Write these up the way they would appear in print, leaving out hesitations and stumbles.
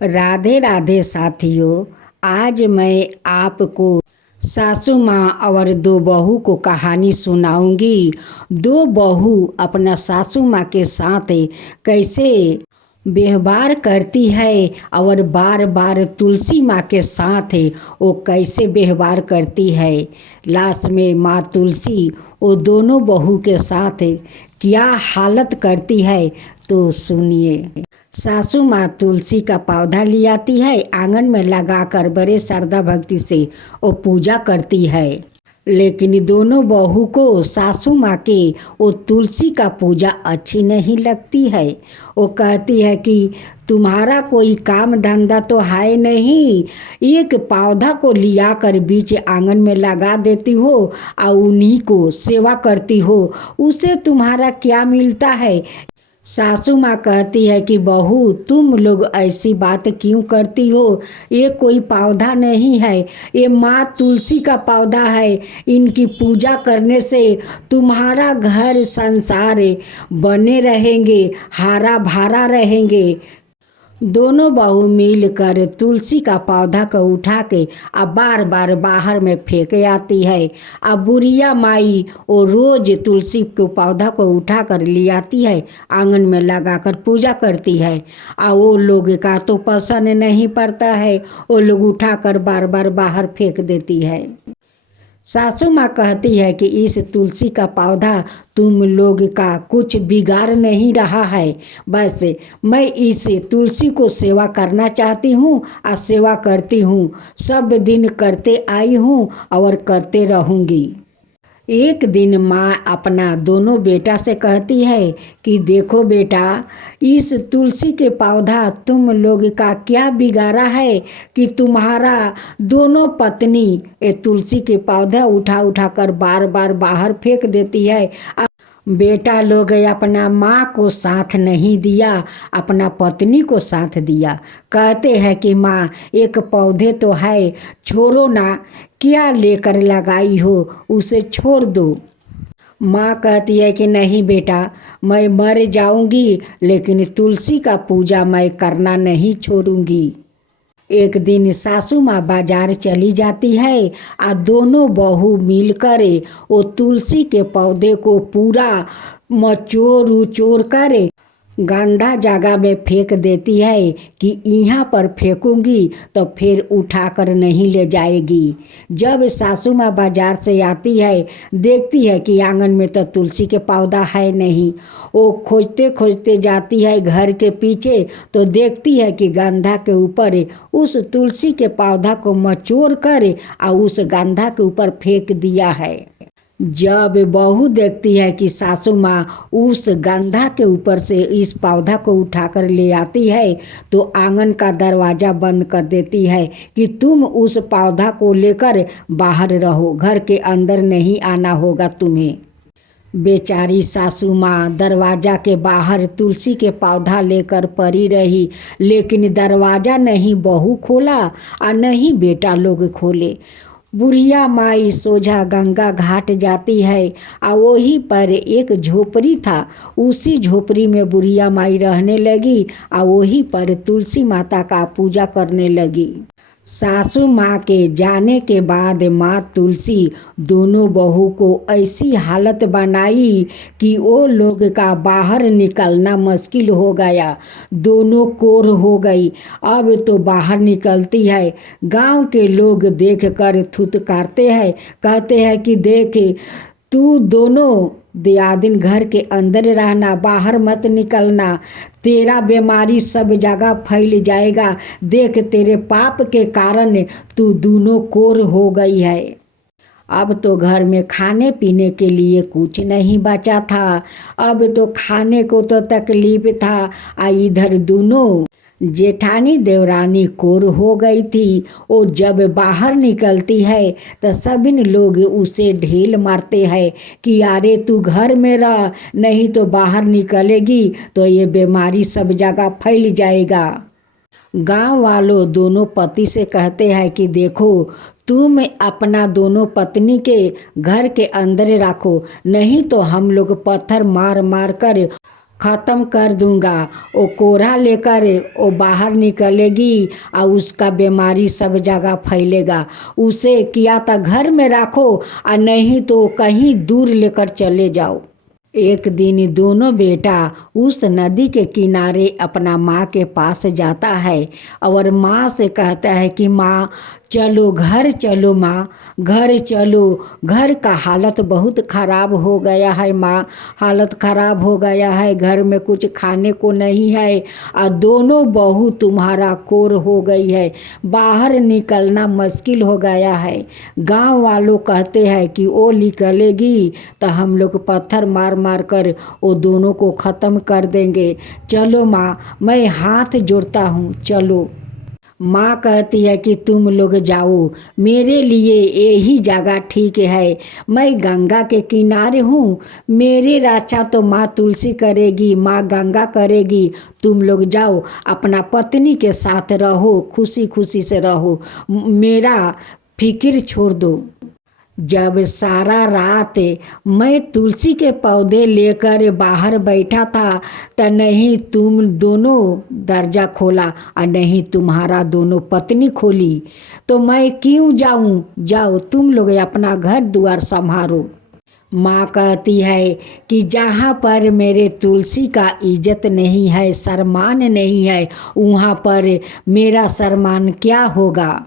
राधे राधे साथियों। आज मैं आपको सासू माँ और दो बहू को कहानी सुनाऊंगी। दो बहू अपना सासू माँ के साथ कैसे व्यवहार करती है और बार बार तुलसी माँ के साथ वो कैसे व्यवहार करती है। लास्ट में माँ तुलसी वो दोनों बहू के साथ क्या हालत करती है तो सुनिए। सासू माँ तुलसी का पौधा ले आती है, आंगन में लगाकर बड़े श्रद्धा भक्ति से वो पूजा करती है। लेकिन दोनों बहू को सासू माँ के वो तुलसी का पूजा अच्छी नहीं लगती है। वो कहती है कि तुम्हारा कोई काम धंधा तो है नहीं, एक पौधा को लिया कर बीच आंगन में लगा देती हो और उन्हीं को सेवा करती हो, उसे तुम्हारा क्या मिलता है। सासू माँ कहती है कि बहू तुम लोग ऐसी बात क्यों करती हो, ये कोई पौधा नहीं है, ये माँ तुलसी का पौधा है। इनकी पूजा करने से तुम्हारा घर संसार बने रहेंगे, हरा भरा रहेंगे। दोनों बहू मिलकर तुलसी का पौधा को उठा के अब बार बार बाहर में फेंक आती है। अब बुढ़िया माई वो रोज तुलसी के पौधा को उठा कर ले आती है, आंगन में लगाकर पूजा करती है। और वो लोग का तो पसंद नहीं पड़ता है, वो लोग उठाकर बार बार बाहर फेंक देती है। सासू माँ कहती है कि इस तुलसी का पौधा तुम लोग का कुछ बिगाड़ नहीं रहा है, बस मैं इस तुलसी को सेवा करना चाहती हूँ और सेवा करती हूँ, सब दिन करते आई हूँ और करते रहूँगी। एक दिन माँ अपना दोनों बेटा से कहती है कि देखो बेटा, इस तुलसी के पौधा तुम लोग का क्या बिगाड़ा है कि तुम्हारा दोनों पत्नी ये तुलसी के पौधा उठा उठा कर बार बार बाहर फेंक देती है। बेटा लोग अपना माँ को साथ नहीं दिया, अपना पत्नी को साथ दिया। कहते हैं कि माँ एक पौधे तो है, छोड़ो ना, क्या लेकर लगाई हो, उसे छोड़ दो। माँ कहती है कि नहीं बेटा, मैं मर जाऊंगी लेकिन तुलसी का पूजा मैं करना नहीं छोड़ूंगी। एक दिन सासू माँ बाजार चली जाती है और दोनों बहू मिलकर वो तुलसी के पौधे को पूरा मचोर उचोर कर गंदा जगह में फेंक देती है कि यहाँ पर फेंकूंगी तो फिर उठाकर नहीं ले जाएगी। जब सासू माँ बाजार से आती है, देखती है कि आंगन में तो तुलसी के पौधा है नहीं। वो खोजते खोजते जाती है घर के पीछे तो देखती है कि गंधा के ऊपर उस तुलसी के पौधा को मचोर कर और उस गंधा के ऊपर फेंक दिया है। जब बहू देखती है कि सासू माँ उस गंधा के ऊपर से इस पौधा को उठाकर ले आती है तो आंगन का दरवाज़ा बंद कर देती है कि तुम उस पौधा को लेकर बाहर रहो, घर के अंदर नहीं आना होगा तुम्हें। बेचारी सासू माँ दरवाज़ा के बाहर तुलसी के पौधा लेकर पड़ी रही, लेकिन दरवाज़ा नहीं बहू खोला और नहीं बेटा लोग खोले। बुढ़िया माई सोझा गंगा घाट जाती है और वहीं पर एक झोपड़ी था, उसी झोपड़ी में बुढ़िया माई रहने लगी और वहीं पर तुलसी माता का पूजा करने लगी। सासू माँ के जाने के बाद माँ तुलसी दोनों बहू को ऐसी हालत बनाई कि वो लोग का बाहर निकलना मुश्किल हो गया, दोनों कोर हो गई। अब तो बाहर निकलती है, गांव के लोग देखकर थुतकारते हैं, कहते हैं कि देख तू दोनों दियादिन घर के अंदर रहना, बाहर मत निकलना, तेरा बीमारी सब जगह फैल जाएगा, देख तेरे पाप के कारण तू दोनों कोर हो गई है। अब तो घर में खाने पीने के लिए कुछ नहीं बचा था, अब तो खाने को तो तकलीफ था। इधर दोनों जेठानी देवरानी कोर हो गई थी। वो जब बाहर निकलती है तो सभी लोग उसे ढील मारते हैं कि अरे तू घर में रह, नहीं तो बाहर निकलेगी तो ये बीमारी सब जगह फैल जाएगा। गांव वालों दोनों पति से कहते हैं कि देखो तुम अपना दोनों पत्नी के घर के अंदर रखो, नहीं तो हम लोग पत्थर मार मार कर ख़त्म कर दूंगा। वो कोढ़ा लेकर वो बाहर निकलेगी और उसका बीमारी सब जगह फैलेगा। उसे किया तो घर में रखो और नहीं तो कहीं दूर लेकर चले जाओ। एक दिन दोनों बेटा उस नदी के किनारे अपना माँ के पास जाता है और माँ से कहता है कि माँ चलो घर चलो, माँ घर चलो, घर का हालत बहुत ख़राब हो गया है माँ, हालत ख़राब हो गया है, घर में कुछ खाने को नहीं है और दोनों बहू तुम्हारा कोर हो गई है, बाहर निकलना मुश्किल हो गया है। गांव वालों कहते हैं कि वो निकलेगी तो हम लोग पत्थर मार मार कर वो दोनों को ख़त्म कर देंगे। चलो माँ, मैं हाथ जोड़ता हूँ, चलो। माँ कहती है कि तुम लोग जाओ, मेरे लिए यही जगह ठीक है, मैं गंगा के किनारे हूँ, मेरी रक्षा तो माँ तुलसी करेगी, माँ गंगा करेगी। तुम लोग जाओ, अपना पत्नी के साथ रहो, खुशी खुशी से रहो, मेरा फिक्र छोड़ दो। जब सारा रात मैं तुलसी के पौधे लेकर बाहर बैठा था तो नहीं तुम दोनों दरजा खोला और नहीं तुम्हारा दोनों पत्नी खोली, तो मैं क्यों जाऊं? जाओ तुम लोग अपना घर द्वार संभालो। माँ कहती है कि जहाँ पर मेरे तुलसी का इज्जत नहीं है, सम्मान नहीं है, वहाँ पर मेरा सम्मान क्या होगा?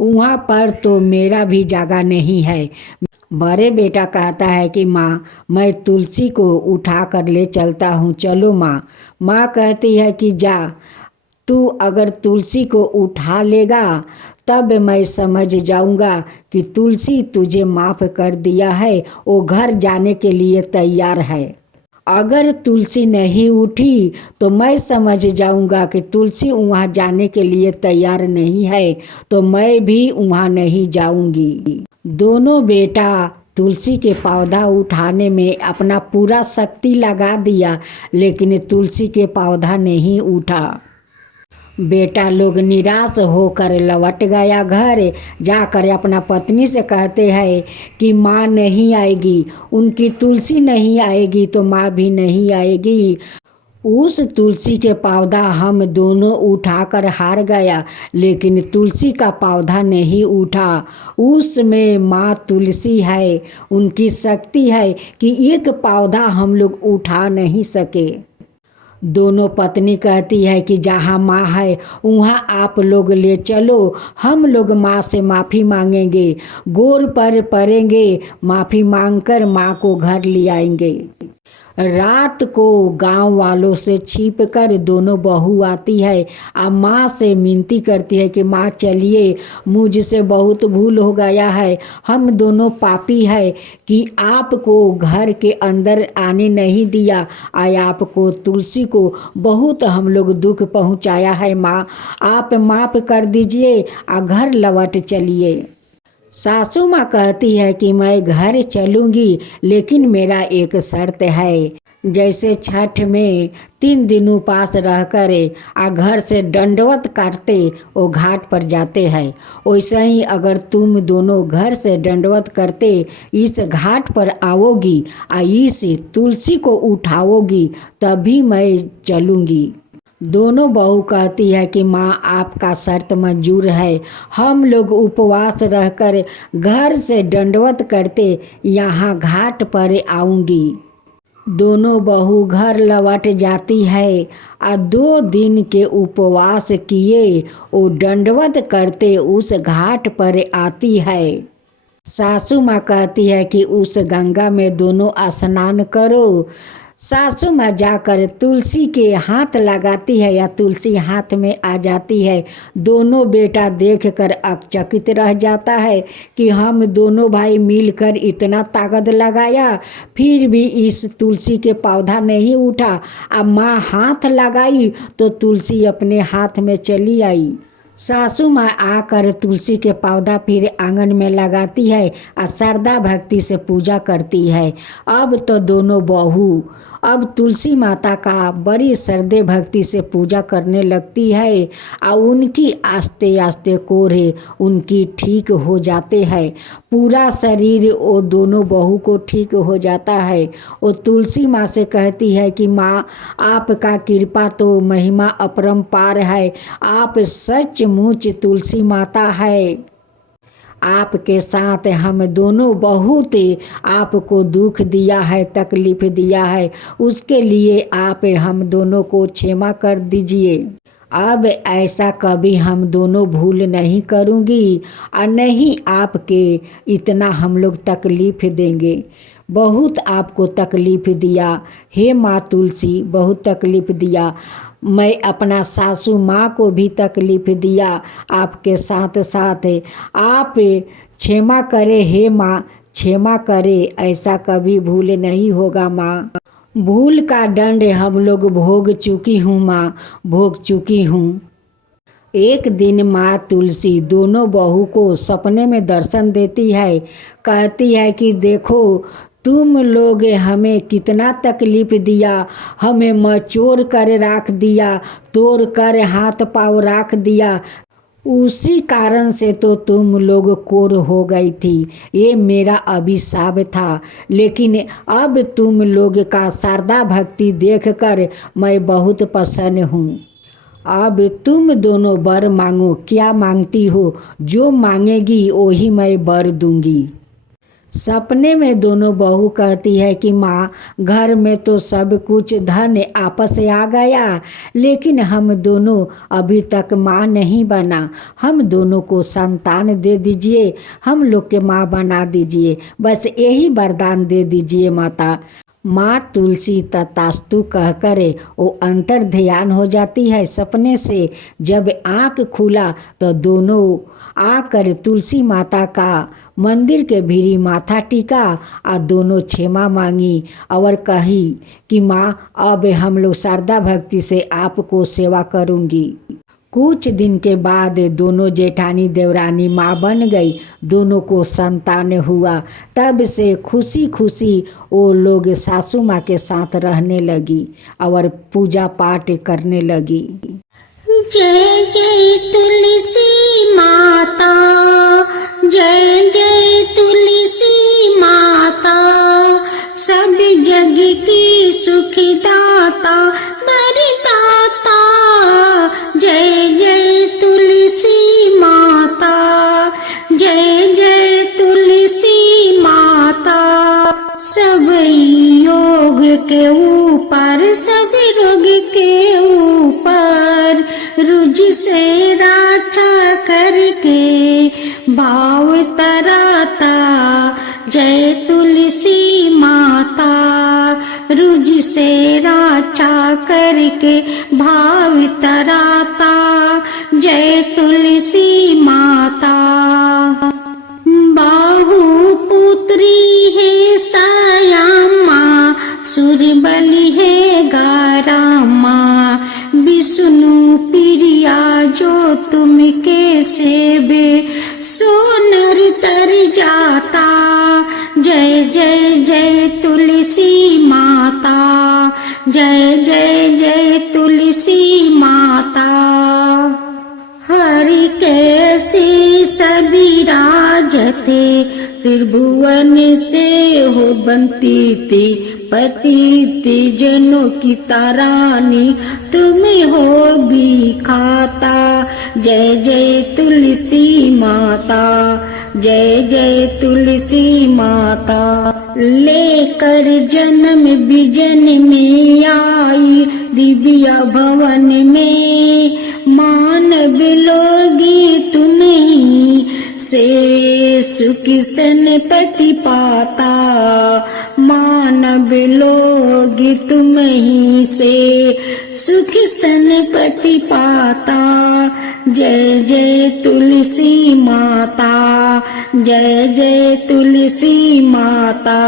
वहाँ पर तो मेरा भी जगह नहीं है। बड़े बेटा कहता है कि माँ मैं तुलसी को उठा कर ले चलता हूँ, चलो माँ। माँ कहती है कि जा, तू अगर तुलसी को उठा लेगा तब मैं समझ जाऊँगा कि तुलसी तुझे माफ़ कर दिया है, वो घर जाने के लिए तैयार है। अगर तुलसी नहीं उठी तो मैं समझ जाऊंगा कि तुलसी वहाँ जाने के लिए तैयार नहीं है, तो मैं भी वहाँ नहीं जाऊंगी। दोनों बेटा तुलसी के पौधा उठाने में अपना पूरा शक्ति लगा दिया, लेकिन तुलसी के पौधा नहीं उठा। बेटा लोग निराश होकर लौट गया घर। जाकर अपना पत्नी से कहते हैं कि माँ नहीं आएगी, उनकी तुलसी नहीं आएगी तो माँ भी नहीं आएगी। उस तुलसी के पौधा हम दोनों उठाकर हार गया, लेकिन तुलसी का पौधा नहीं उठा। उसमें माँ तुलसी है, उनकी शक्ति है कि एक पौधा हम लोग उठा नहीं सके। दोनों पत्नी कहती है कि जहाँ माँ है वहाँ आप लोग ले चलो, हम लोग माँ से माफ़ी मांगेंगे, गोर पर पड़ेंगे, माफ़ी मांगकर माँ को घर ले आएंगे। रात को गांव वालों से छिप कर दोनों बहू आती है और माँ से विनती करती है कि माँ चलिए, मुझसे बहुत भूल हो गया है, हम दोनों पापी है कि आपको घर के अंदर आने नहीं दिया और आपको तुलसी को बहुत हम लोग दुख पहुँचाया है। माँ आप माफ़ कर दीजिए और घर लौट चलिए। सासू माँ कहती है कि मैं घर चलूँगी, लेकिन मेरा एक शर्त है। जैसे छठ में 3 दिन उपास रहकर आ घर से दंडवत काटते वो घाट पर जाते हैं, वैसे ही अगर तुम दोनों घर से दंडवत करते इस घाट पर आओगी आ इस तुलसी को उठाओगी तभी मैं चलूँगी। दोनों बहू कहती है कि माँ आपका शर्त मंजूर है, हम लोग उपवास रहकर घर से दंडवत करते यहाँ घाट पर आऊँगी। दोनों बहू घर लौट जाती है और 2 दिन के उपवास किए वो दंडवत करते उस घाट पर आती है। सासू माँ कहती है कि उस गंगा में दोनों स्नान करो। सासू माँ जाकर तुलसी के हाथ लगाती है या तुलसी हाथ में आ जाती है। दोनों बेटा देखकर अचकित रह जाता है कि हम दोनों भाई मिलकर इतना ताकत लगाया फिर भी इस तुलसी के पौधा नहीं उठा। अब माँ हाथ लगाई तो तुलसी अपने हाथ में चली आई। सासू माँ आकर तुलसी के पौधा फिर आंगन में लगाती है और श्रद्धा भक्ति से पूजा करती है। अब तो दोनों बहू अब तुलसी माता का बड़ी श्रद्धे भक्ति से पूजा करने लगती है और उनकी आस्ते आस्ते कोढ़े उनकी ठीक हो जाते हैं। पूरा शरीर वो दोनों बहू को ठीक हो जाता है। वो तुलसी माँ से कहती है कि माँ, आपका कृपा तो महिमा अपरंपार है, आप सचमुच तुलसी माता है। आपके साथ हम दोनों बहुत आपको दुख दिया है, तकलीफ दिया है, उसके लिए आप हम दोनों को क्षमा कर दीजिए। अब ऐसा कभी हम दोनों भूल नहीं करूँगी और नहीं आपके इतना हम लोग तकलीफ़ देंगे। बहुत आपको तकलीफ़ दिया हे माँ तुलसी, बहुत तकलीफ़ दिया। मैं अपना सासू माँ को भी तकलीफ़ दिया, आपके साथ साथ आप क्षमा करे हे माँ, क्षमा करे, ऐसा कभी भूल नहीं होगा माँ। भूल का दंड हम लोग भोग चुकी हूँ माँ, भोग चुकी हूँ। एक दिन माँ तुलसी दोनों बहू को सपने में दर्शन देती है। कहती है कि देखो तुम लोग हमें कितना तकलीफ़ दिया, हमें मचोर कर रख दिया, तोड़ कर हाथ पाँव रख दिया, उसी कारण से तो तुम लोग कोर हो गई थी। ये मेरा अभिशाप था, लेकिन अब तुम लोग का श्रद्धा भक्ति देखकर मैं बहुत प्रसन्न हूँ। अब तुम दोनों वर मांगो, क्या मांगती हो, जो मांगेगी वही मैं वर दूंगी। सपने में दोनों बहू कहती है कि माँ, घर में तो सब कुछ धन आपस आ गया, लेकिन हम दोनों अभी तक माँ नहीं बना। हम दोनों को संतान दे दीजिए, हम लोग के माँ बना दीजिए, बस यही वरदान दे दीजिए माता। माँ तुलसी तथास्तु कहकर वो अंतर ध्यान हो जाती है सपने से। जब आँख खुला तो दोनों आकर तुलसी माता का मंदिर के भीरी माथा टिका और दोनों क्षमा मांगी और कही कि माँ, अब हम लोग श्रद्धा भक्ति से आपको सेवा करूँगी। कुछ दिन के बाद दोनों जेठानी देवरानी माँ बन गई, दोनों को संतान हुआ। तब से खुशी खुशी वो लोग सासू माँ के साथ रहने लगी और पूजा पाठ करने लगी। जय जय तुलसी माता, जय जय तुलसी माता, सब जग की सुखदाता वरदाता। जय जय तुलसी माता, जय जय तुलसी माता, सब योग के ऊपर, सब रोग के ऊपर, रुझ से रक्षा करके भाव तराता। जय तुलसी माता, रुझ से रक्षा करके भाव तराता। जय तुलसी माता। बाहु पुत्री है सायामा, सुरबली है गारामा, विष्णु प्रिया जो तुम के सेवे सोनर तर जाता। जय जय जय तुलसी माता, जय जय जय तुलसी माता। हरि कैसी सभी राजते, त्रिभुवन से हो बनती थी, पति जनों की तारानी तुम हो भी खाता। जय जय तुलसी माता, जय जय तुलसी माता। लेकर जन्म बिजन में आई, दिव्या भवन में मानव लोगी तुम ही से सुख सनपति पाता। मानव लोग तुम ही से सुख सनपति पाता। जय जय तुलसी माता, जय जय तुलसी माता।